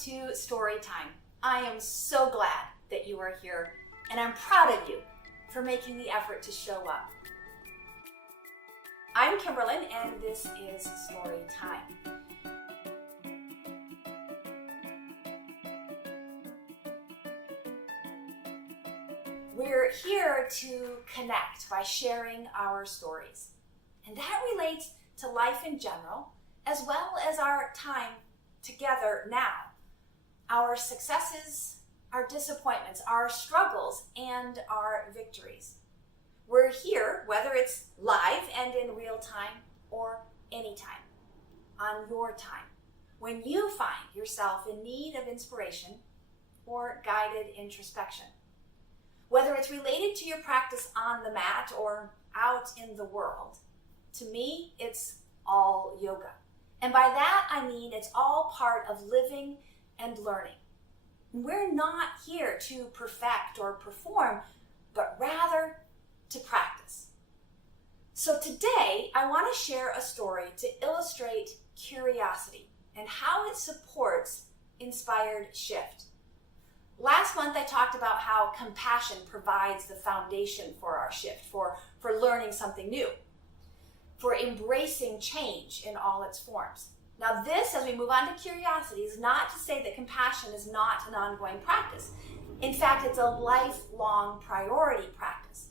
to Story Time. I am so glad that you are here, and I'm proud of you for making the effort to show up. I'm Kimberlyn, and this is Story Time. We're here to connect by sharing our stories, and that relates to life in general, as well as our time together now. Our successes, our disappointments, our struggles, and our victories. We're here, whether it's live and in real time or anytime, on your time, when you find yourself in need of inspiration or guided introspection. Whether it's related to your practice on the mat or out in the world, to me, it's all yoga. And by that, I mean it's all part of living and learning. We're not here to perfect or perform, but rather to practice. So today, I want to share a story to illustrate curiosity and how it supports inspired shift. Last month, I talked about how compassion provides the foundation for our shift, for learning something new, for embracing change in all its forms. Now this, as we move on to curiosity, is not to say that compassion is not an ongoing practice. In fact, it's a lifelong priority practice.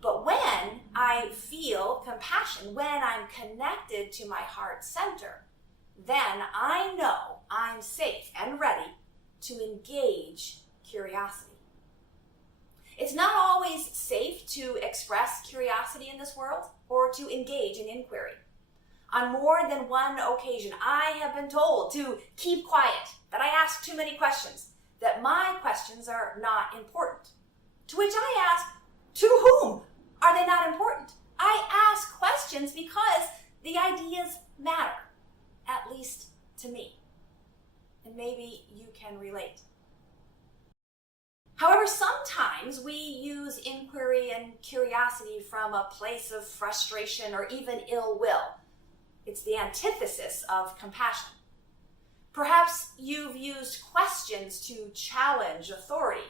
But when I feel compassion, when I'm connected to my heart center, then I know I'm safe and ready to engage curiosity. It's not always safe to express curiosity in this world or to engage in inquiry. On more than one occasion, I have been told to keep quiet, that I ask too many questions, that my questions are not important. To which I ask, to whom are they not important? I ask questions because the ideas matter, at least to me. And maybe you can relate. However, sometimes we use inquiry and curiosity from a place of frustration or even ill will. It's the antithesis of compassion. Perhaps you've used questions to challenge authority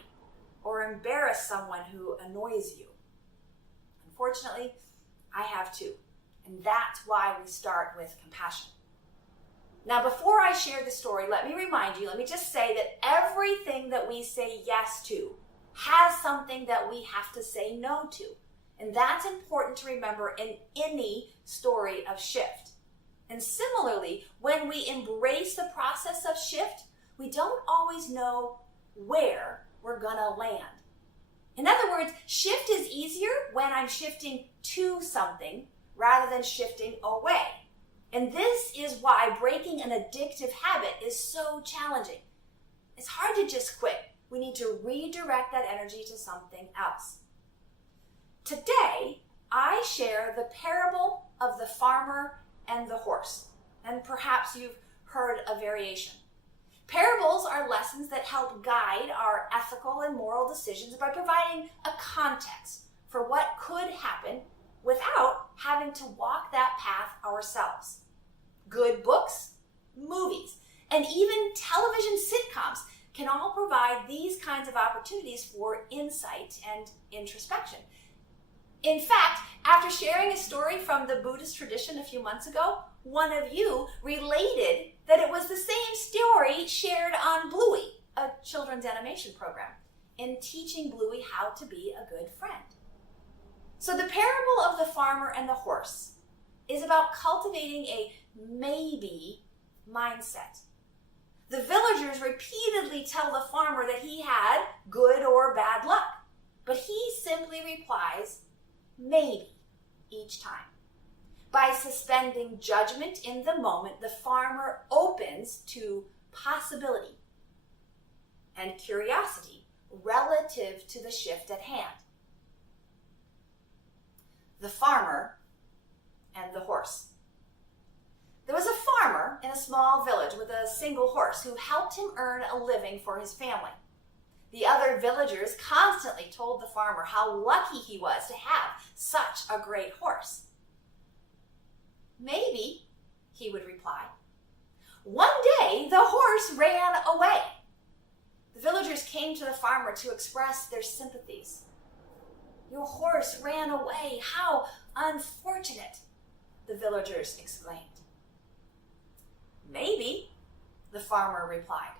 or embarrass someone who annoys you. Unfortunately, I have too, and that's why we start with compassion. Now, before I share the story, let me just say that everything that we say yes to has something that we have to say no to. And that's important to remember in any story of shift. And similarly, when we embrace the process of shift, we don't always know where we're gonna land. In other words, shift is easier when I'm shifting to something rather than shifting away. And this is why breaking an addictive habit is so challenging. It's hard to just quit. We need to redirect that energy to something else. Today, I share the parable of the farmer and the horse. And perhaps you've heard a variation. Parables are lessons that help guide our ethical and moral decisions by providing a context for what could happen without having to walk that path ourselves. Good books, movies, and even television sitcoms can all provide these kinds of opportunities for insight and introspection. In fact, after sharing a story from the Buddhist tradition a few months ago, one of you related that it was the same story shared on Bluey, a children's animation program, in teaching Bluey how to be a good friend. So the parable of the farmer and the horse is about cultivating a maybe mindset. The villagers repeatedly tell the farmer that he had good or bad luck, but he simply replies, maybe, each time. By suspending judgment in the moment, the farmer opens to possibility and curiosity relative to the shift at hand. The farmer and the horse. There was a farmer in a small village with a single horse who helped him earn a living for his family. The other villagers constantly told the farmer how lucky he was to have such a great horse. Maybe, he would reply. One day, the horse horse ran away. The villagers came to the farmer to express their sympathies. "Your horse ran away. How unfortunate," the villagers exclaimed. "Maybe," the farmer replied.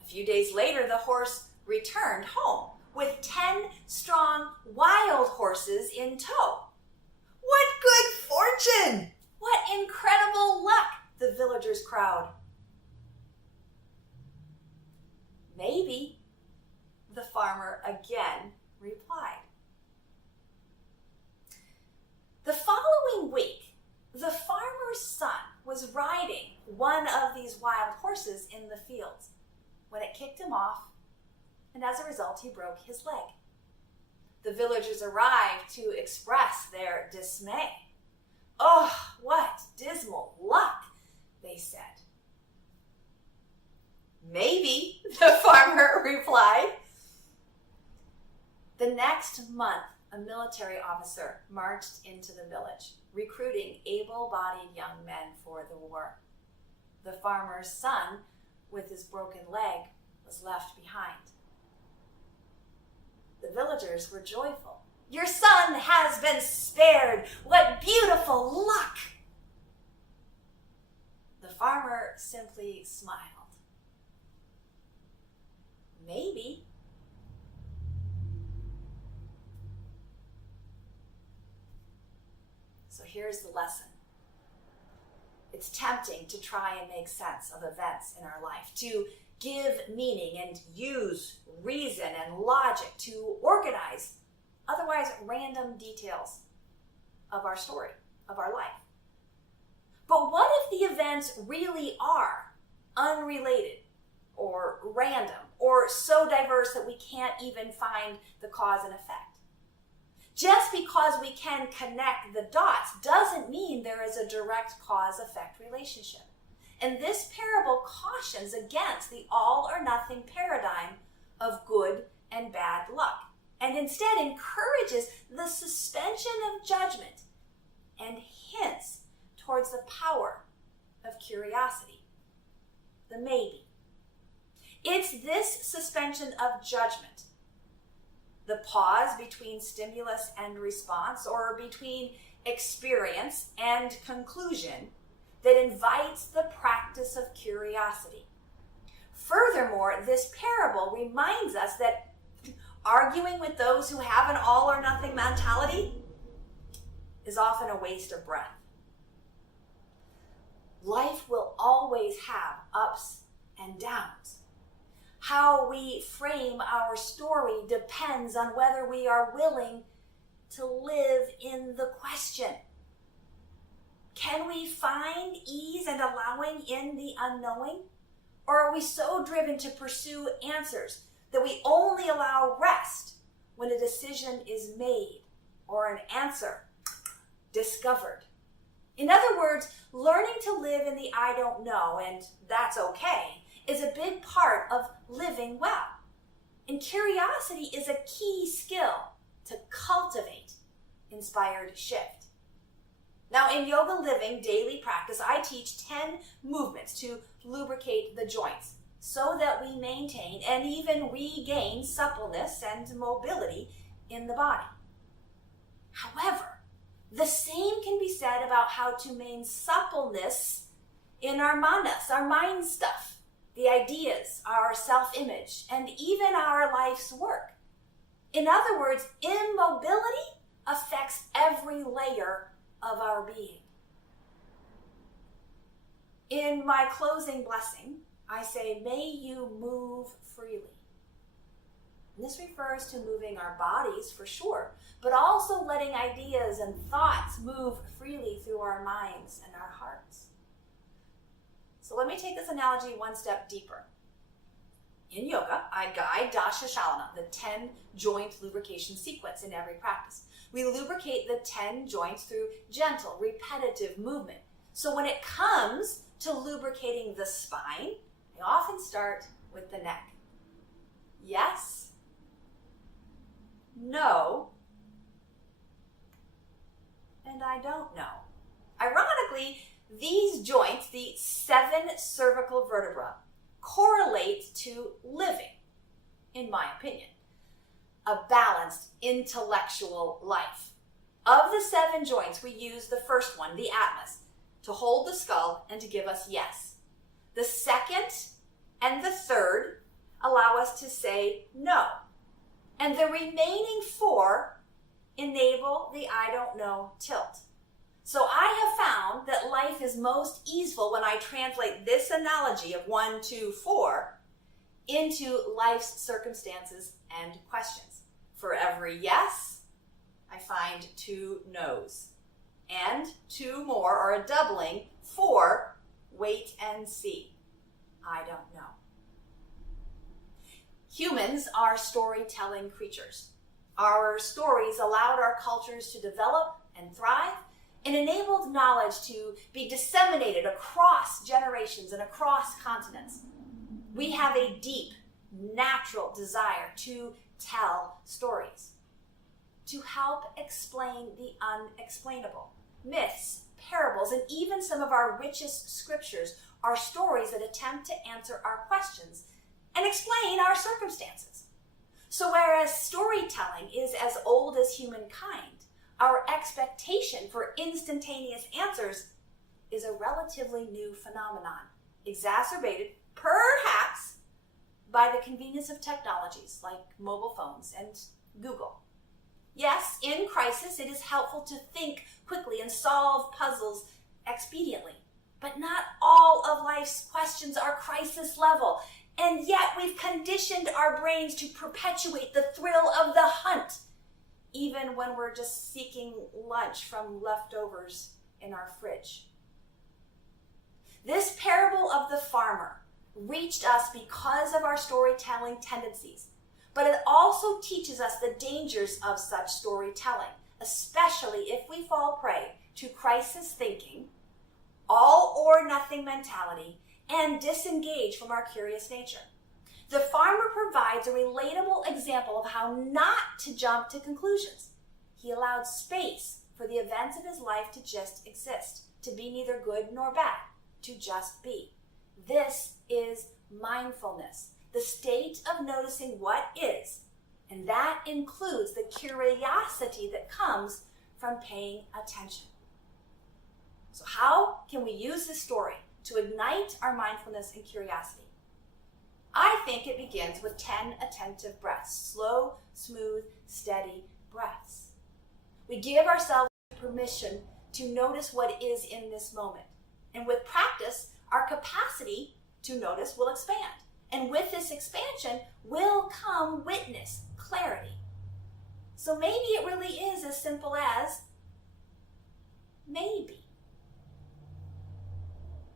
A few days later, the horse returned home with 10 strong wild horses in tow. What good fortune! "What incredible luck," the villagers crowed. "Maybe," the farmer again replied. The following week, the farmer's son was riding one of these wild horses in the fields when it kicked him off, and as a result, he broke his leg. The villagers arrived to express their dismay. "Oh, what dismal luck," they said. "Maybe," the farmer replied. The next month, a military officer marched into the village, recruiting able-bodied young men for the war. The farmer's son, with his broken leg, was left behind. The villagers were joyful. "Your son has been spared! What beautiful luck!" The farmer simply smiled. "Maybe." So here's the lesson. It's tempting to try and make sense of events in our life, to give meaning and use reason and logic to organize otherwise random details of our story, of our life. But what if the events really are unrelated or random or so diverse that we can't even find the cause and effect? Just because we can connect the dots doesn't mean there is a direct cause-effect relationship. And this parable cautions against the all-or-nothing paradigm of good and bad luck, and instead encourages the suspension of judgment and hints towards the power of curiosity, the maybe. It's this suspension of judgment, the pause between stimulus and response, or between experience and conclusion, that invites the practice of curiosity. Furthermore, this parable reminds us that arguing with those who have an all-or-nothing mentality is often a waste of breath. Life will always have ups and downs. How we frame our story depends on whether we are willing to live in the question. Can we find ease and allowing in the unknowing? Or are we so driven to pursue answers that we only allow rest when a decision is made or an answer discovered? In other words, learning to live in the I don't know, and that's okay, is a big part of living well. And curiosity is a key skill to cultivate inspired shift. Now, in yoga living daily practice, I teach 10 movements to lubricate the joints so that we maintain and even regain suppleness and mobility in the body. However, the same can be said about how to maintain suppleness in our manas, our mind stuff, the ideas, our self-image, and even our life's work. In other words, immobility affects every layer of our being. In my closing blessing, I say, may you move freely. And this refers to moving our bodies for sure, but also letting ideas and thoughts move freely through our minds and our hearts. So let me take this analogy one step deeper. In yoga, I guide Dasha Shalana, the 10 joint lubrication sequence in every practice. We lubricate the 10 joints through gentle, repetitive movement. So when it comes to lubricating the spine, I often start with the neck. Yes, no, and I don't know. Ironically, These joints, the 7 cervical vertebrae, correlate to living, in my opinion, a balanced intellectual life. Of the 7 joints, we use the first one, the atlas, to hold the skull and to give us yes. The second and the third allow us to say no. And the remaining 4 enable the I don't know tilt. So I have found that life is most easeful when I translate this analogy of 1, 2, 4 into life's circumstances and questions. For every yes, I find 2 no's. And 2 more, or a doubling, 4, wait and see. I don't know. Humans are storytelling creatures. Our stories allowed our cultures to develop and thrive and enabled knowledge to be disseminated across generations and across continents. We have a deep, natural desire to tell stories, to help explain the unexplainable. Myths, parables, and even some of our richest scriptures are stories that attempt to answer our questions and explain our circumstances. So whereas storytelling is as old as humankind, our expectation for instantaneous answers is a relatively new phenomenon, exacerbated perhaps by the convenience of technologies like mobile phones and Google. Yes, in crisis, it is helpful to think quickly and solve puzzles expediently, but not all of life's questions are crisis level, and yet we've conditioned our brains to perpetuate the thrill of the hunt, even when we're just seeking lunch from leftovers in our fridge. This parable of the farmer reached us because of our storytelling tendencies, but it also teaches us the dangers of such storytelling, especially if we fall prey to crisis thinking, all or nothing mentality, and disengage from our curious nature. The farmer provides a relatable example of how not to jump to conclusions. He allowed space for the events of his life to just exist, to be neither good nor bad, to just be. This is mindfulness, the state of noticing what is, and that includes the curiosity that comes from paying attention. So how can we use this story to ignite our mindfulness and curiosity? I think it begins with 10 attentive breaths, slow, smooth, steady breaths. We give ourselves permission to notice what is in this moment. And with practice, our capacity to notice will expand. And with this expansion will come witness, clarity. So maybe it really is as simple as maybe.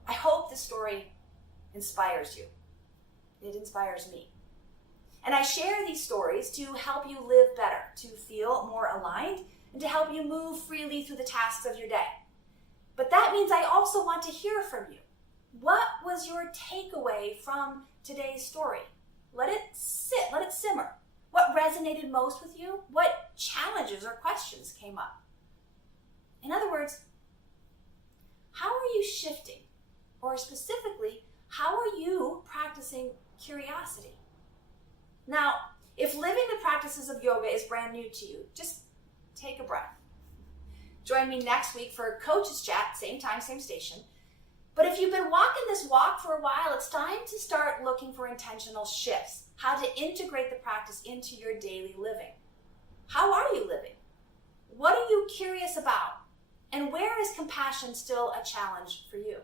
I hope the story inspires you. It inspires me. And I share these stories to help you live better, to feel more aligned, and to help you move freely through the tasks of your day. But that means I also want to hear from you. What was your takeaway from today's story? Let it sit, let it simmer. What resonated most with you? What challenges or questions came up? In other words, how are you shifting? Or specifically, how are you practicing curiosity? Now, if living the practices of yoga is brand new to you, just take a breath. Join me next week for a coach's chat, same time, same station. But if you've been walking this walk for a while, it's time to start looking for intentional shifts, how to integrate the practice into your daily living. How are you living? What are you curious about? And where is compassion still a challenge for you?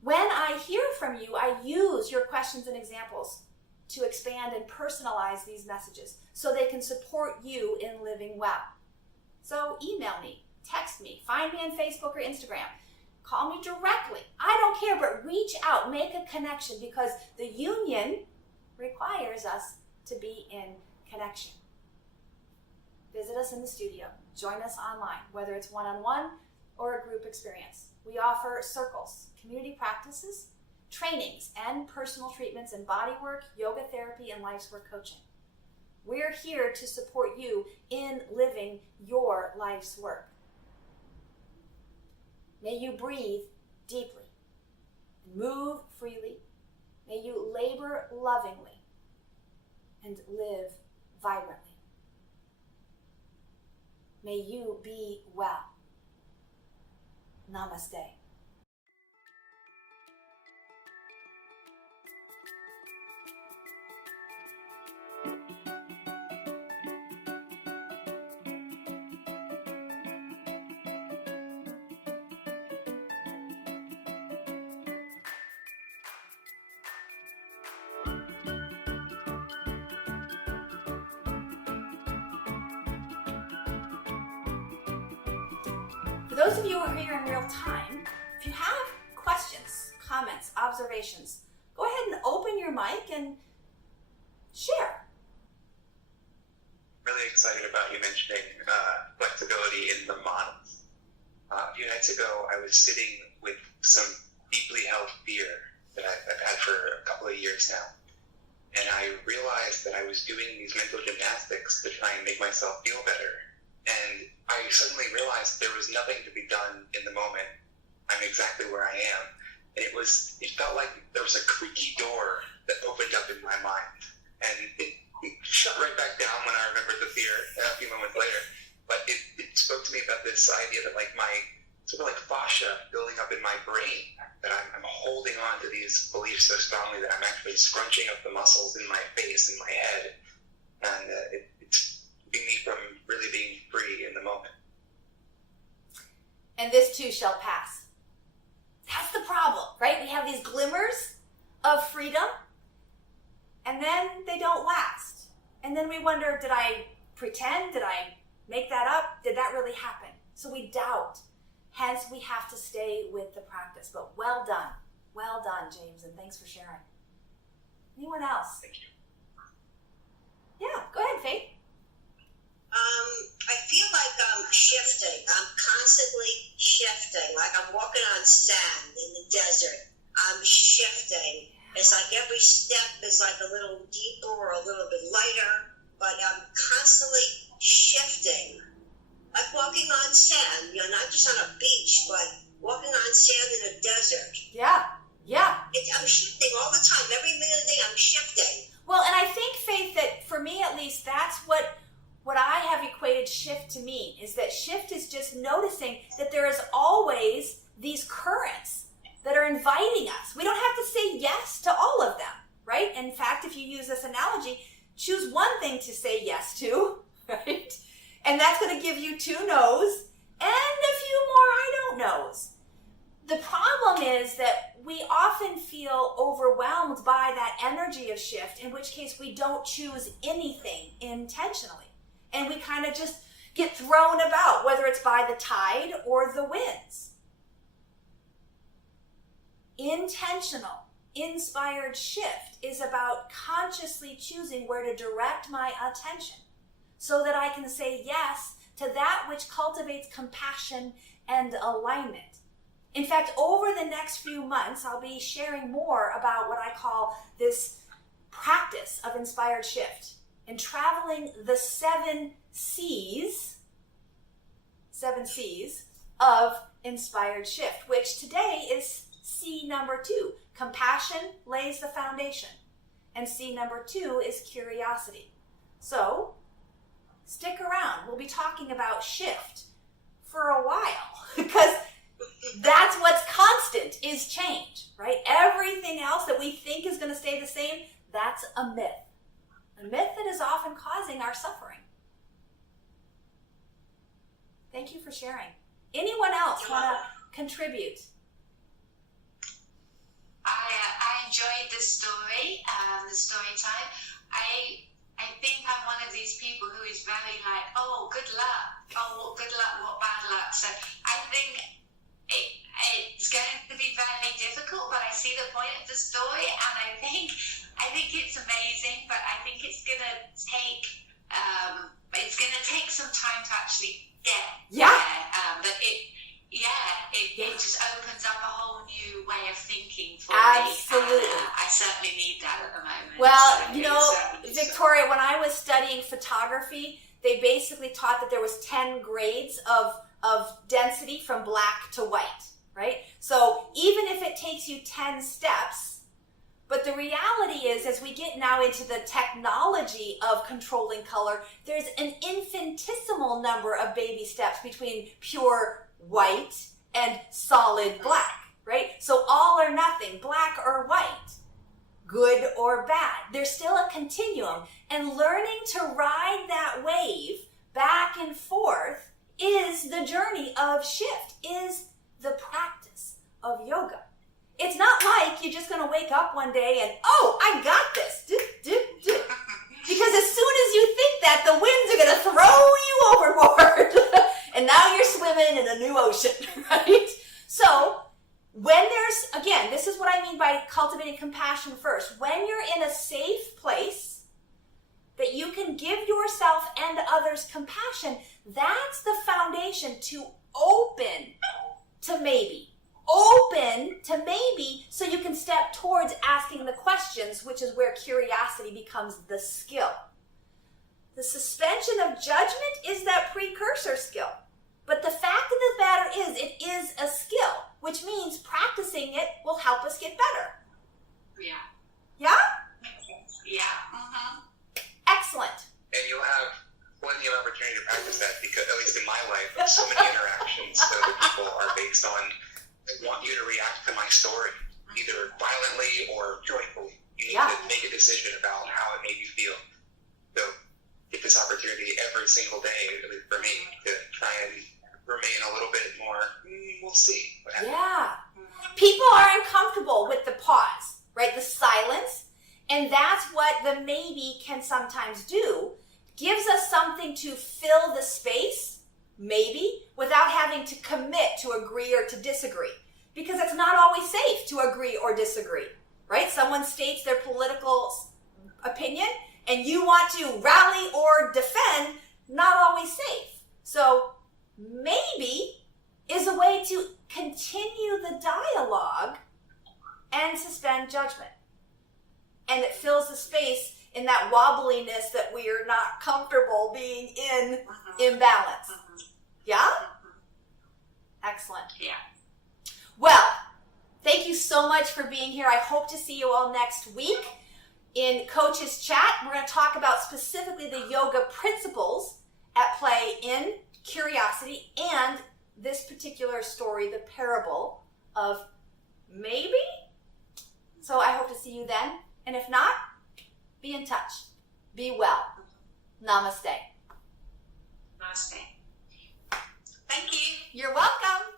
When I hear from you, I use your questions and examples to expand and personalize these messages so they can support you in living well. So email me, text me, find me on Facebook or Instagram, call me directly. I don't care, but reach out, make a connection, because the union requires us to be in connection. Visit us in the studio, join us online, whether it's one-on-one or a group experience. We offer circles, community practices, trainings, and personal treatments in bodywork, yoga therapy, and life's work coaching. We're here to support you in living your life's work. May you breathe deeply and move freely. May you labor lovingly and live vibrantly. May you be well. Namaste. For those of you who are here in real time, if you have questions, comments, observations, go ahead and open your mic and share. Really excited about you mentioning flexibility in the models. A few nights ago, I was sitting with some deeply held fear that I've had for a couple of years now. And I realized that I was doing these mental gymnastics to try and make myself feel better. And I suddenly realized there was nothing to be done in the moment. I'm exactly where I am. And it felt like there was a creaky door that opened up in my mind. And it shut right back down when I remembered the fear a few moments later. But it spoke to me about this idea that like my sort of like fascia building up in my brain, that I'm holding on to these beliefs so strongly that I'm actually scrunching up the muscles in my face and my head. And it's keeping me from really being free in the moment. And this too shall pass. That's the problem, right? We have these glimmers of freedom, and then they don't last. And then we wonder, did I pretend? Did I make that up? Did that really happen? So we doubt. Hence, we have to stay with the practice. But well done. Well done, James, and thanks for sharing. Anyone else? Thank you. Yeah, go ahead, Faith. I feel like I'm shifting. I'm constantly shifting, like I'm walking on sand in the desert. I'm shifting. It's like every step is like a little deeper or a little bit lighter, but I'm constantly shifting. Like walking on sand, not just on a beach, but walking on sand in a desert. Yeah. I'm shifting all the time. Every minute of the day, I'm shifting. Well, and I think, Faith, that for me at least, that's what I have equated shift to mean, is that shift is just noticing that there is always these currents that are inviting us. We don't have to say yes to all of them, right? In fact, if you use this analogy, choose one thing to say yes to, right? And that's going to give you 2 no's and a few more I don't knows. The problem is that we often feel overwhelmed by that energy of shift, in which case we don't choose anything intentionally. And we kind of just get thrown about, whether it's by the tide or the winds. Intentional, inspired shift is about consciously choosing where to direct my attention so that I can say yes to that which cultivates compassion and alignment. In fact, over the next few months, I'll be sharing more about what I call this practice of inspired shift and traveling the 7 C's of inspired shift, which today is C number 2. Compassion lays the foundation. And C number 2 is curiosity. So, stick around. We'll be talking about shift for a while because that's what's constant is change, right? Everything else that we think is going to stay the same, that's a myth. A myth that is often causing our suffering. Thank you for sharing. Anyone else want to contribute? I enjoyed the story time. I think I'm one of these people who is very like, oh, good luck. Oh, what good luck, what bad luck. So I think it's going to be very difficult, but I see the point of the story, and I think it's amazing, but I think it's going to take some time to actually get there. But it just opens up a whole new way of thinking for Absolutely. me. And, I certainly need that at the moment. Well, Victoria, when I was studying photography, they basically taught that there was 10 grades of density from black to white. right? So even if it takes you 10 steps, but the reality is, as we get now into the technology of controlling color, there's an infinitesimal number of baby steps between pure white and solid black, right? So all or nothing, black or white, good or bad. There's still a continuum. And learning to ride that wave back and forth is the journey of shift, is the practice of yoga. It's not like you're just going to wake up one day and, oh, I got this. Because as soon as you think that, the winds are going to throw you overboard. And now you're swimming in a new ocean, right? So when there's, again, this is what I mean by cultivating compassion first. When you're in a safe place that you can give yourself and others compassion, that's the foundation to open to maybe. Open to maybe, so you can step towards asking the questions, which is where curiosity becomes the skill. The suspension of judgment is that precursor skill. But the fact of the matter is, it is a skill, which means practicing it will help us get better. Yeah. Yeah? Yeah. Mm-hmm. Excellent. And you'll have plenty of opportunity to practice that, because at least in my life, so many interactions with other people are based on, I want you to react to my story, either violently or joyfully. You need to make a decision about how it made you feel. So get this opportunity every single day, at least for me, to try and remain a little bit more, we'll see what happens. Yeah. People are uncomfortable with the pause, right? The silence. And that's what the maybe can sometimes do. Gives us something to fill the space, maybe, without having to commit to agree or to disagree. Because it's not always safe to agree or disagree, right? Someone states their political opinion and you want to rally or defend, not always safe. So maybe is a way to continue the dialogue and suspend judgment. And it fills the space in that wobbliness that we are not comfortable being in imbalance. Yeah? Excellent. Yeah. Well, thank you so much for being here. I hope to see you all next week in Coach's Chat. We're going to talk about specifically the yoga principles at play in curiosity and this particular story, the parable of maybe. So I hope to see you then. And if not, be in touch. Be well. Namaste. Namaste. Thank you. You're welcome.